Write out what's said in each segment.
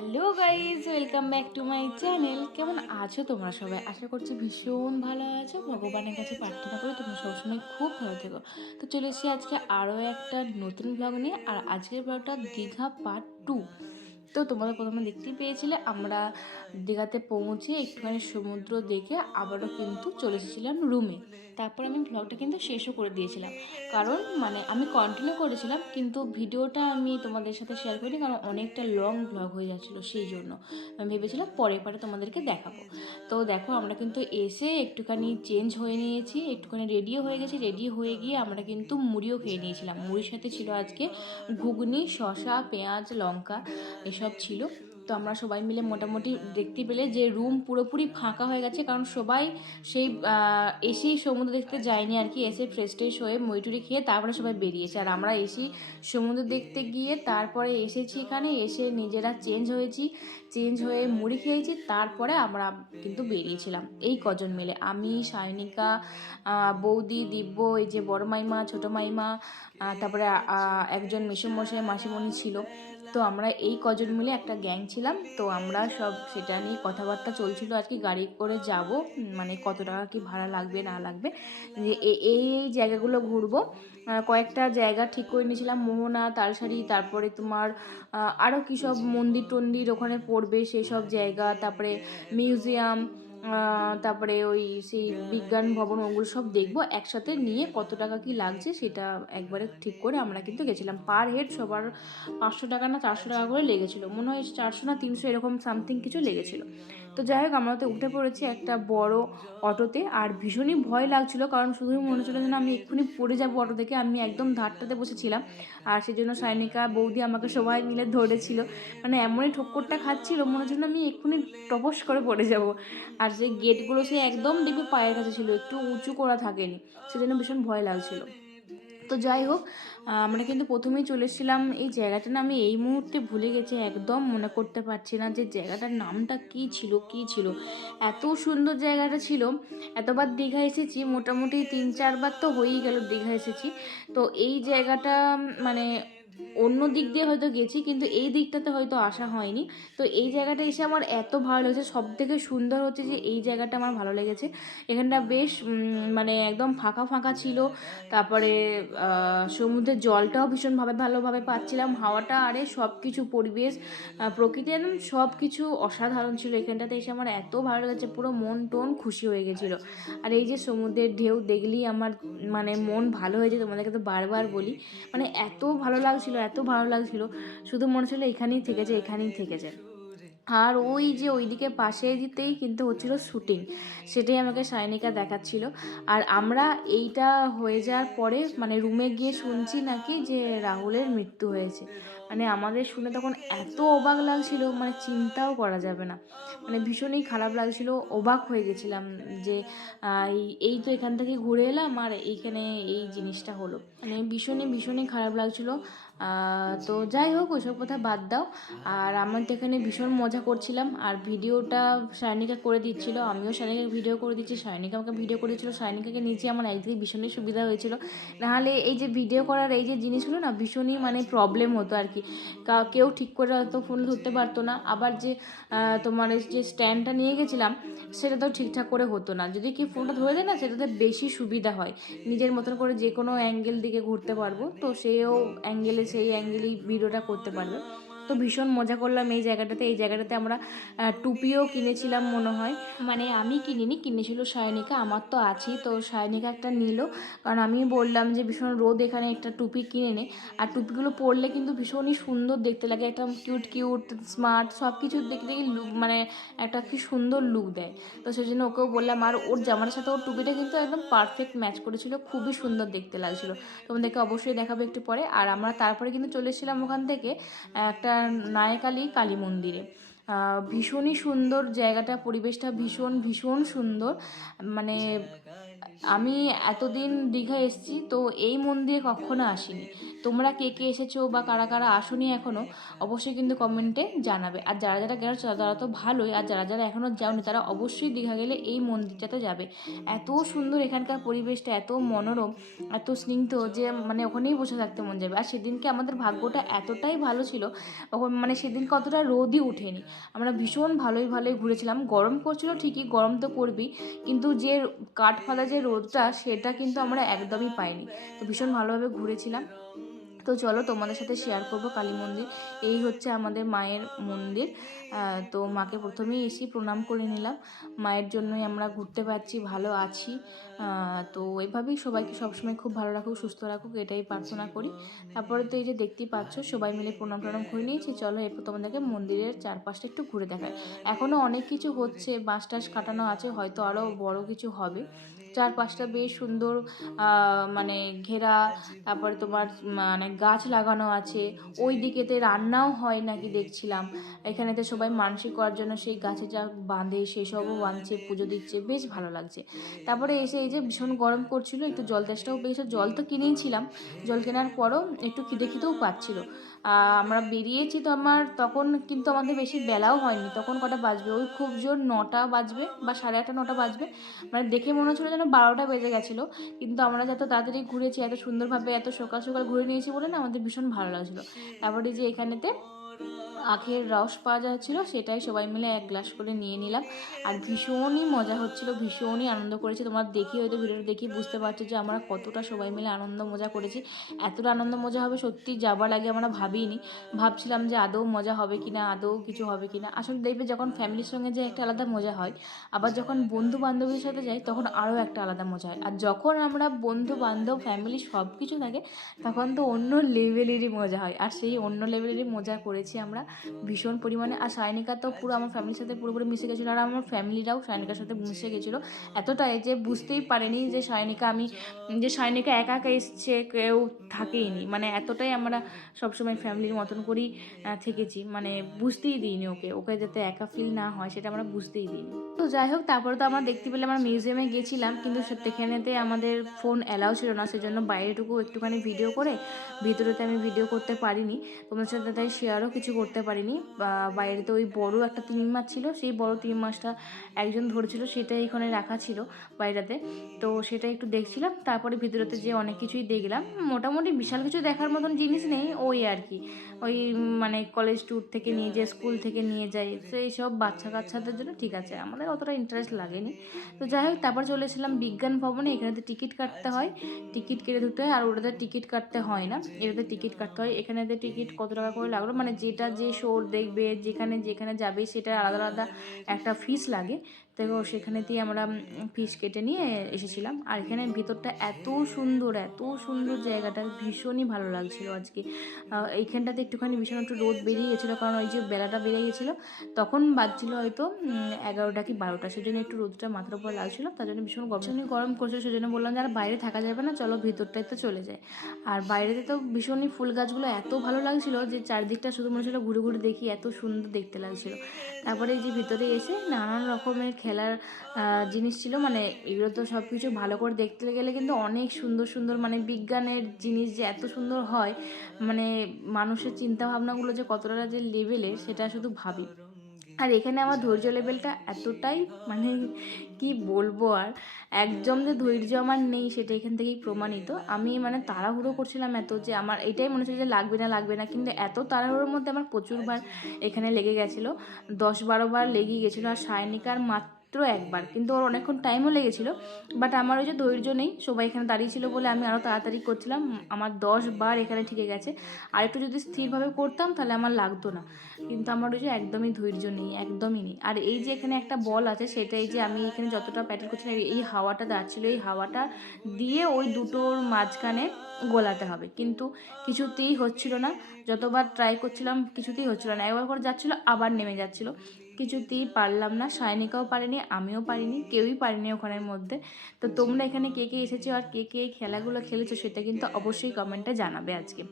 Hello guys, welcome back to my channel. কেমন আছো তোমরা সবাই? আশা করছি ভীষণ ভালো আছো। ভগবানের কাছে প্রার্থনা করি তোমরা সবসময় খুব ভালো থেকো। তো চলে এসেছি আজকে আরও একটা নতুন ব্লগ নিয়ে। আর আজকের ব্লগটা দীঘা পার্ট 2। তো তোমরা প্রথমে দেখতেই পেয়েছিলে আমরা দীঘাতে পৌঁছে একটুখানি সমুদ্র দেখে আবারও কিন্তু চলে এসেছিলাম রুমে। তারপর আমি ব্লগটা কিন্তু শেষও করে দিয়েছিলাম, কারণ আমি কন্টিনিউ করেছিলাম কিন্তু ভিডিওটা আমি তোমাদের সাথে শেয়ার করিনি, কারণ অনেকটা লং ব্লগ হয়ে যাচ্ছিলো। সেই জন্য আমি ভেবেছিলাম পরে তোমাদেরকে দেখাবো। তো দেখো আমরা কিন্তু এসে একটুখানি চেঞ্জ হয়ে নিয়েছি, একটুখানি রেডিও হয়ে গেছি। রেডি হয়ে গিয়ে আমরা কিন্তু মুড়িও খেয়ে নিয়েছিলাম। মুড়ির সাথে ছিল আজকে ঘুগনি, শসা, পেঁয়াজ, লঙ্কা এসব ছিল। তো আমরা সবাই মিলে মোটামুটি দেখতে পেলে যে রুম পুরোপুরি ফাঁকা হয়ে গেছে, কারণ সবাই সেই এসেই সমুদ্র দেখতে যায়নি আর কি। এসে ফ্রেশ ট্রেশ হয়ে মুড়িটুড়ি খেয়ে তারপরে সবাই বেরিয়েছে, আর আমরা এসেই সমুদ্র দেখতে গিয়ে তারপরে এসেছি এখানে, এসে নিজেরা চেঞ্জ হয়েছি, চেঞ্জ হয়ে মুড়ি খেয়েছি, তারপরে আমরা কিন্তু বেরিয়েছিলাম এই কজন মিলে। আমি, সায়নিকা, বৌদি, দিব্য, এই যে বড় মাইমা, ছোটো মাইমা, তারপরে একজন মেসোমশাই, মাসিমণি ছিল। তো আমরা এই কজন মিলে একটা গ্যাং ছিলাম। তো আমরা সব সেটা নিয়ে কথাবার্তা চলছিল আর কি, গাড়ি করে যাব, মানে কত টাকা কি ভাড়া লাগবে না লাগবে, যে এই জায়গাগুলো ঘুরবো। কয়েকটা জায়গা ঠিক করে নিয়েছিলাম, মোহনা, তালসারি, তারপরে তোমার আরও কী সব মন্দির টন্দির ওখানে পড়বে সেই সব জায়গা, তারপরে মিউজিয়াম, তারপরে ওই সেই বিজ্ঞান ভবন, ওগুলো সব দেখবো একসাথে নিয়ে কত টাকা কি লাগছে সেটা একবারে ঠিক করে আমরা কিন্তু গেছিলাম। পার হেড সবার 500 টাকা না 400 টাকা করে লেগেছিলো, মনে হয় 400 না 300 এরকম সামথিং কিছু লেগেছিলো। তো যাই হোক, আমরা তো উঠে পড়েছি একটা বড় অটোতে, আর ভীষণই ভয় লাগছিল, কারণ শুধুই মনে হচ্ছিল যেন আমি এক্ষুনি পড়ে যাবো অটো থেকে। আমি একদম ধারটাতে বসেছিলাম, আর সেই জন্য সায়নিকা, বৌদি আমাকে সবাই মিলে ধরেছিল। মানে এমনই ঠক্করটা খাচ্ছিল, মনে হচ্ছিল আমি এক্ষুনি টপস করে পড়ে যাব। আর সেই গেটগুলো সে একদম ডিপে পায়ের কাছে ছিল, একটু উঁচু করা থাকেনি, সেজন্য ভীষণ ভয় লাগছিল। তো যাই হোক, আমরা কিন্তু প্রথমেই চলে এসেছিলাম এই জায়গাটা, না আমি এই মুহূর্তে ভুলে গেছি, একদম মনে করতে পারছি না যে জায়গাটার নামটা কী ছিল। এত সুন্দর জায়গাটা ছিল। এতবার দীঘা এসেছি, মোটামুটি 3-4 বার তো হয়েই গেল দীঘা এসেছি। তো এই জায়গাটা মানে অন্য দিক দিয়ে হয়তো গেছি, কিন্তু এই দিকটাতে হয়তো আসা হয়নি। তো এই জায়গাটা এসে আমার এত ভালো লেগেছে। সব থেকে সুন্দর হচ্ছে যে এই জায়গাটা আমার ভালো লেগেছে। এখানটা বেশ মানে একদম ফাঁকা ফাঁকা ছিল। তারপরে সমুদ্রের জলটাও ভীষণভাবে ভালোভাবে পাচ্ছিলাম, হাওয়াটা, আরে সব কিছু পরিবেশ, প্রকৃতি, একদম সব কিছু অসাধারণ ছিল। এখানটাতে এসে আমার এত ভালো লেগেছে, পুরো মন টন খুশি হয়ে গেছিলো। আর এই যে সমুদ্রের ঢেউ দেখলেই আমার মানে মন ভালো হয়েছে, তোমাদেরকে তো বারবার বলি। মানে এত ভালো লাগছিল, শুধু মনে ছিল এখানেই থেকে যায়। আর ওই যে ওইদিকে পাশে দিতেই কিন্তু হচ্ছিল শ্যুটিং, সেটাই আমাকে সায়নিকা দেখাচ্ছিল। আর আমরা এইটা হয়ে যাওয়ার পরে মানে রুমে গিয়ে শুনছি নাকি যে রাহুলের মৃত্যু হয়েছে। মানে আমাদের শুনে তখন এত অবাক লাগছিল, মানে চিন্তাও করা যাবে না। মানে ভীষণই খারাপ লাগছিল, অবাক হয়ে গেছিলাম যে এই তো এখান থেকে ঘুরে এলাম আর এইখানে এই জিনিসটা হলো, মানে ভীষণই খারাপ লাগছিল। তো যাই হোক, ওইসব কথা বাদ দাও। আর আমার তো এখানে ভীষণ মজা করছিলাম, আর ভিডিওটা সায়নিকা করে দিচ্ছিল, আমিও সায়নিকাকে ভিডিও করে দিচ্ছি, সায়নিকা আমাকে ভিডিও করে দিচ্ছিলো। সায়নিকাকে নিচে আমার একদিকে ভীষণই সুবিধা হয়েছিল, নাহলে এই যে ভিডিও করার এই যে জিনিসগুলো না ভীষণই মানে প্রবলেম হতো আর কি। কেউ ঠিক করে হয়তো ফোন ধরতে পারতো না, আবার যে তোমার যে স্ট্যান্ডটা নিয়ে গেছিলাম সেটা তো ঠিকঠাক করে হতো না। যদি কি ফোনটা ধরে দেয় না, সেটাতে বেশি সুবিধা হয়, নিজের মতন করে যে কোনো অ্যাঙ্গেল দিকে ঘুরতে পারবো, তো সেও সেই অ্যাঙ্গেলেই ভিডিওটা করতে পারবে। তো ভীষণ মজা করলাম এই জায়গাটাতে আমরা টুপিও কিনেছিলাম মনে হয়, মানে আমি কিনিনি, কিনেছিল সায়নিকা, আমার তো আছেই। তো সায়নিকা একটা নিল, কারণ আমি বললাম যে ভীষণ রোদ, এখানে একটা টুপি কিনে নে। আর টুপিগুলো পরলে কিন্তু ভীষণই সুন্দর দেখতে লাগে, একটা কিউট স্মার্ট সব কিছু দেখতে মানে একটা কি সুন্দর লুক দেয়। তো সেই জন্য ওকেও বললাম, আর ওর জামার সাথে ওর টুপিটা কিন্তু একদম পারফেক্ট ম্যাচ করেছিল, খুবই সুন্দর দেখতে লাগছিল। তোমাদেরকে অবশ্যই দেখাবো একটু পরে। আর আমরা তারপরে কিন্তু চলে এসেছিলাম ওখান থেকে একটা নায়কালী কালী মন্দিরে। ভীষণই সুন্দর জায়গাটা, পরিবেশটা ভীষণ সুন্দর। মানে আমি এতদিন দীঘা এসেছি, তো এই মন্দিরে কখনো আসিনি, তোমরা কে কে এসেছো বা কারা কারা আসোনি এখনও, অবশ্যই কিন্তু কমেন্টে জানাবে। আর যারা যারা গেছো তারা তো ভালোই, আর যারা যারা এখনও যাওনি তারা অবশ্যই দীঘা গেলে এই মন্দিরটাতে যাবে। এত সুন্দর এখানকার পরিবেশটা, এত মনোরম, এত স্নিগ্ধ যে মানে ওখানেই বসে থাকতে মন যাবে। আর সেদিনকে আমাদের ভাগ্যটা এতটাই ভালো ছিল, মানে সেদিনকে অতটা রোদই ওঠেনি, আমরা ভীষণ ভালোই ভালোই ঘুরেছিলাম। গরম করছিল ঠিকই, গরম তো করবেই, কিন্তু যে কাঠফালা যে রোদটা সেটা কিন্তু আমরা একদমই পাইনি। তো ভীষণ ভালোভাবে ঘুরেছিলাম। তো চলো তোমাদের সাথে শেয়ার করব কালী মন্দির। এই হচ্ছে আমাদের মায়ের মন্দির। তো মাকে প্রথমেই এসে প্রণাম করে নিলাম, মায়ের জন্যই আমরা ঘুরতে পারছি, ভালো আছি। তো এভাবেই সবাইকে সবসময় খুব ভালো রাখুক, সুস্থ রাখুক, এটাই প্রার্থনা করি। তারপরে তো এই যে দেখতেই পাচ্ছ সবাই মিলে প্রণাম টনাম করে নিয়েছি। চলো এরপর তোমাদেরকে মন্দিরের চারপাশটা একটু ঘুরে দেখায়। এখনও অনেক কিছু হচ্ছে, বাঁশ টাস কাটানো আছে, হয়তো আরও বড় কিছু হবে। চারপাশটা বেশ সুন্দর মানে ঘেরা। তারপরে তোমার মানে গাছ লাগানো আছে, ওই দিকেতে রান্নাও হয় নাকি দেখছিলাম। এখানেতে সবাই মানসিক করার জন্য সেই গাছে যা বাঁধে সেসবও বাঁধছে, পুজো দিচ্ছে, বেশ ভালো লাগছে। তারপরে এসে এই যে ভীষণ গরম করছিল, একটু জল তেষ্টাও পেয়েছে, জল তো কিনেই ছিলাম, জল কেনার পরও একটু খিদে খিদেও পাচ্ছিল। আমরা বেরিয়েছি তো তখন কিন্তু আমাদের বেশি বেলাও হয়নি, তখন কটা বাজবে, ওই খুব জোর 9টা বাজবে বা 8:30 9টা বাজবে, মানে দেখে মনে হচ্ছিলো যেন 12টা বেজে গেছিলো। কিন্তু আমরা যত তাড়াতাড়ি ঘুরেছি, এত সুন্দরভাবে এত সকাল সকাল ঘুরে নিয়েছি বলে না আমাদের ভীষণ ভালো লাগছিলো। তারপরে যে এখানেতে আখের রস পাওয়া যাচ্ছিলো, সেটাই সবাই মিলে 1 গ্লাস করে নিয়ে নিলাম। আর ভীষণই মজা হচ্ছিলো, ভীষণই আনন্দ করেছি। তোমরা দেখি হয়তো ভিডিওটা দেখি বুঝতে পারছো যে আমরা কতটা সবাই মিলে আনন্দ মজা করেছি। এতটা আনন্দ মজা হবে সত্যি যাবার আগে আমরা ভাবিনি, ভাবছিলাম যে আদৌ মজা হবে কিনা, আদৌ কিছু হবে কিনা। আসলে দেখবে যখন ফ্যামিলির সঙ্গে যে একটা আলাদা মজা হয়, আবার যখন বন্ধু বান্ধবীর সাথে যাই তখন আরও একটা আলাদা মজা হয়। আর যখন আমরা বন্ধু বান্ধব ফ্যামিলি সব কিছু থাকে তখন তো অন্য লেভেলেরই মজা হয়। আর সেই অন্য লেভেলেরই মজা করেছি আমরা ভীষণ পরিমাণে। আর সায়নিকা তো পুরো আমার ফ্যামিলির সাথে পুরোপুরি মিশে গেছিলো, আর আমার ফ্যামিলিরাও সায়নিকার সাথে মিশে গেছিলো। এতটাই যে বুঝতেই পারেনি যে সায়নিকা একা একা এসছে, কেউ থাকেইনি, মানে এতটাই আমরা সবসময় ফ্যামিলির মতন করেই থেকেছি, মানে বুঝতেই দিইনি ওকে, ওকে যাতে একা ফিল না হয় সেটা আমরা বুঝতেই দিইনি। তো যাই হোক, তারপরে তো আমরা দেখতে পেলে আমরা মিউজিয়ামে গেছিলাম, কিন্তু সেখানেতে আমাদের ফোন অ্যালাউ ছিল না, সেজন্য বাইরেটুকু একটুখানি ভিডিও করে, ভিতরেতে আমি ভিডিও করতে পারিনি, তোমাদের সাথে তাই শেয়ারও কিছু করতে পারিনি। বাইরেতে ওই বড় একটা তিমি মাছ ছিল, সেই বড় তিমি মাছটা একজন ধরেছিল, সেটাই এখানে রাখা ছিল বাইরেতে, তো সেটা একটু দেখছিলাম। তারপরে ভিতরেতে যে অনেক কিছুই দেখলাম, মোটামুটি বিশাল কিছু দেখার মতন জিনিস নেই, ওই আর কি, ওই মানে কলেজ ট্যুর থেকে নিয়ে যায়, স্কুল থেকে নিয়ে যায়, তো এইসব বাচ্চা কাচ্চাদের জন্য ঠিক আছে, আমাদের অতটা ইন্টারেস্ট লাগেনি। তো যাই হোক, তারপর চলে এসেছিলাম বিজ্ঞান ভবনে। এখানেতে টিকিট কাটতে হয়, টিকিট কেটে ঢুকতে হয়, আর ওটাতে টিকিট কাটতে হয় না, এটাতে টিকিট কাটতে হয়। এখানেতে টিকিট কত টাকা করে লাগলো, মানে যেটা যে শো দেখবে, যেখানে যেখানে যাবে সেটা আলাদা আলাদা একটা ফিস লাগে, তো সেখানেতেই আমরা ফিস কেটে নিয়ে এসেছিলাম। আর এখানে ভিতরটা এত সুন্দর, এত সুন্দর, জায়গাটা ভীষণই ভালো লাগছিলো আজকে। এইখানটাতে একটুখানি ভীষণ একটু রোদ বেরিয়ে গেছিলো, কারণ ওই যে বেলাটা বেড়ে গেছিলো, তখন বাজছিল হয়তো 11টা কি 12টা, সেজন্য একটু রোদটা মাথার উপর লাগছিলো, তার জন্য ভীষণই গরম করছিল, সেজন্য বললাম যে আর বাইরে থাকা যাবে না, চলো ভিতরটাই তো চলে যায়। আর বাইরেতে তো ভীষণই ফুল গাছগুলো এত ভালো লাগছিলো যে চারদিকটা শুধু মনে হচ্ছিলো ঘুরে ঘুরে দেখি, এত সুন্দর দেখতে লাগছিলো। তারপরে এই যে ভিতরে এসে নানান রকমের খেলার জিনিস ছিল, মানে এগুলো তো সব কিছু ভালো করে দেখতে গেলে কিন্তু অনেক সুন্দর সুন্দর, মানে বিজ্ঞানের জিনিস যে এত সুন্দর হয়, মানে মানুষের চিন্তা ভাবনাগুলো যে কতটা যে লেভেলের সেটা শুধু ভাবি। আর এখানে আমার ধৈর্য লেভেলটা এতটাই, মানে কি বলবো আর, একদম যে ধৈর্য আমার নেই সেটা এখান থেকেই প্রমাণিত। আমি মানে তাড়াহুড়ো করছিলাম এত, যে আমার এটাই মনে হচ্ছে যে লাগবে না লাগবে না, কিন্তু এত তাড়াহুড়োর মধ্যে আমার প্রচুরবার এখানে লেগে গেছিলো, 10-12 বার লেগেই গেছিলো। আর সায়নিকার মাত্র একবার, কিন্তু ওর অনেকক্ষণ টাইমও লেগেছিলো, বাট আমার ওই যে ধৈর্য নেই, সবাই এখানে দাঁড়িয়ে ছিল বলে আমি আরও তাড়াতাড়ি করছিলাম, আমার 10 বার এখানে ঠিকে গেছে। আর একটু যদি স্থিরভাবে করতাম তাহলে আমার লাগতো না, কিন্তু আমার ওই যে একদমই ধৈর্য নেই, একদমই নেই। আর এই যে এখানে একটা বল আছে, সেটাই যে আমি এখানে যতটা প্যাটেল করছিলাম, এই হাওয়াটা যাচ্ছিলো, এই হাওয়াটা দিয়ে ওই দুটোর মাঝখানে গোলাতে হবে, কিন্তু কিছুতেই হচ্ছিল না, যতবার ট্রাই করছিলাম কিছুতেই হচ্ছিল না, একবার করে যাচ্ছিলো আবার নেমে যাচ্ছিলো, কিছুতেই পারলাম না। সায়নিকাও পারেনি, আমিও পারিনি, কেউই পারিনি ওখানের মধ্যে। তো তোমরা এখানে কে কে এসেছো আর কে কে এই খেলাগুলো খেলেছো সেটা কিন্তু অবশ্যই কমেন্টে জানাবে আজকে।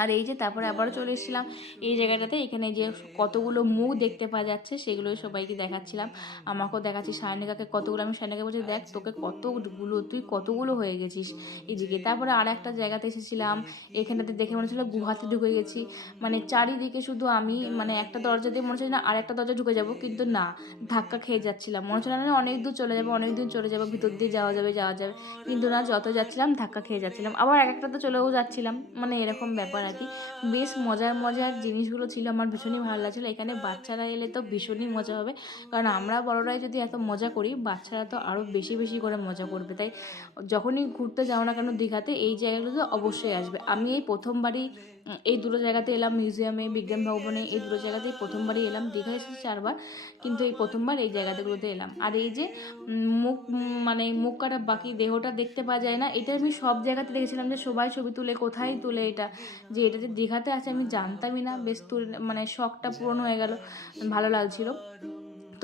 আর এই যে তারপরে আবারও চলে এসেছিলাম এই জায়গাটাতে। এখানে যে কতগুলো মুখ দেখতে পাওয়া যাচ্ছে সেগুলোই সবাইকে দেখাচ্ছিলাম, আমাকেও দেখাচ্ছি। সায়নিকাকে কতগুলো, আমি সায়নিকাকে বলছি দেখ তোকে কতগুলো, তুই কতগুলো হয়ে গেছিস এদিকে। তারপরে আর একটা জায়গাতে এসেছিলাম, এখানটাতে দেখে মনে হচ্ছিলো গুহাতে ঢুকে গেছি। মানে চারিদিকে শুধু আমি, মানে একটা দরজা দিয়ে মনে হচ্ছে না আর একটা দরজা ঢুকে যাব, কিন্তু না, ধাক্কা খেয়ে যাচ্ছিলাম। মনে হচ্ছে না অনেক দূর চলে যাবো, অনেক দূর চলে যাবো, ভিতর দিয়ে যাওয়া যাবে যাওয়া যাবে, কিন্তু না, যত যাচ্ছিলাম ধাক্কা খেয়ে যাচ্ছিলাম, আবার এক একটাতে চলেও যাচ্ছিলাম, মানে এরকম ব্যাপার আর কি। বেশ মজার মজার জিনিসগুলো ছিল, আমার ভীষণই ভালো লাগছিলো। এখানে বাচ্চারা এলে তো ভীষণই মজা হবে, কারণ আমরা বড়রাই যদি এত মজা করি, বাচ্চারা তো আরও বেশি বেশি করে মজা করবে। তাই যখনই ঘুরতে যাও না কেন দীঘাতে, এই জায়গাগুলোতে অবশ্যই আসবে। আমি এই প্রথমবারই এই দুটো জায়গাতে এলাম, মিউজিয়ামে, বিজ্ঞান ভবনে, এই দুটো জায়গাতেই প্রথমবারই এলাম। দীঘা এসেছি 4বার, কিন্তু এই প্রথমবার এই জায়গাগুলোতে এলাম। আর এই যে মুখ, মানে মুখ কাটা বাকি দেহটা দেখতে পাওয়া যায় না, এটা আমি সব জায়গাতে দেখেছিলাম যে সবাই ছবি তুলে, কোথায় তুলে এটা, যে এটা যে দীঘাতে আছে আমি জানতামই না। বেশ মানে শখটা পূরণ হয়ে গেল, ভালো লাগছিল।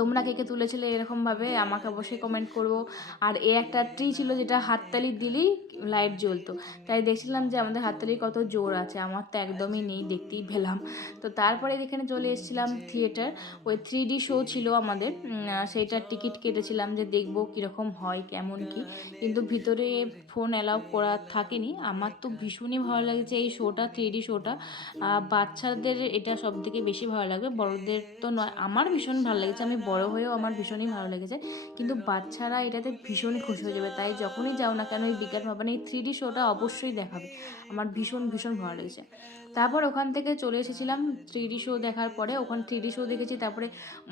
তোমরা কে কে তুলেছিলে এরকমভাবে আমাকে অবশ্যই কমেন্ট করবো। আর এ একটা ট্রি ছিল যেটা হাততালি দিলেই লাইট জ্বলতো, তাই দেখছিলাম যে আমাদের হাততালির কত জোর আছে, আমার তো একদমই নেই, দেখতেই পেলাম। তো তারপরে এখানে চলে এসেছিলাম থিয়েটার, ওই 3D শো ছিল আমাদের, সেইটার টিকিট কেটেছিলাম যে দেখবো কীরকম হয়, কেমন কি। কিন্তু ভিতরে ফোন অ্যালাউ করা থাকেনি। আমার তো ভীষণই ভালো লাগছে এই শোটা, 3D শোটা। বাচ্চাদের এটা সব থেকে বেশি ভালো লাগবে, বড়দের তো নয়। আমার ভীষণ ভালো লেগেছে, আমি বড় হয়েও আমার ভীষণই ভালো লেগেছে, কিন্তু বাচ্চারা এটাতে ভীষণই খুশি হয়ে যাবে। তাই যখনই যাও না কেন এই বিজ্ঞান ভবনে এই 3D শোটা অবশ্যই দেখাবে, আমার ভীষণ ভীষণ ভালো লেগেছে। তারপর ওখান থেকে চলে এসেছিলাম 3D শো দেখার পরে, ওখানে 3D শো দেখেছি। তারপরে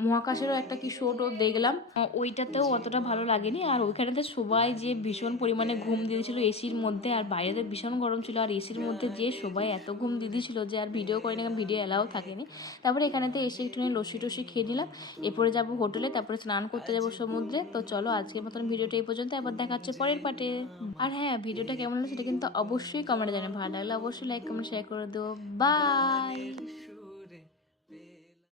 মহাকাশেরও একটা কি শো টো দেখলাম, ওইটাতেও অতটা ভালো লাগেনি। আর ওইখানেতে সবাই যে ভীষণ পরিমাণে ঘুম দিয়েছিল এসির মধ্যে, আর বাইরেতে ভীষণ গরম ছিল, আর এসির মধ্যে যে সবাই এত ঘুম দিয়ে দিয়েছিল যে আর ভিডিও করি না, ভিডিও অ্যালাও থাকেনি। তারপরে এখানেতে এসে একটুখানি লস্যি টস্যি খেয়ে নিলাম, এরপরে যাব হোটেলে, তারপরে স্নান করতে যাব সমুদ্রে। তো চলো আজকের মতন ভিডিওটা এই পর্যন্ত, আবার দেখা হচ্ছে পরের পার্টে। আর হ্যাঁ, ভিডিওটা কেমন হলো সেটা কিন্তু অবশ্যই কমেন্টে জানাবে, ভালো লাগলে অবশ্যই লাইক কমেন্ট শেয়ার করে দেবো। বাই।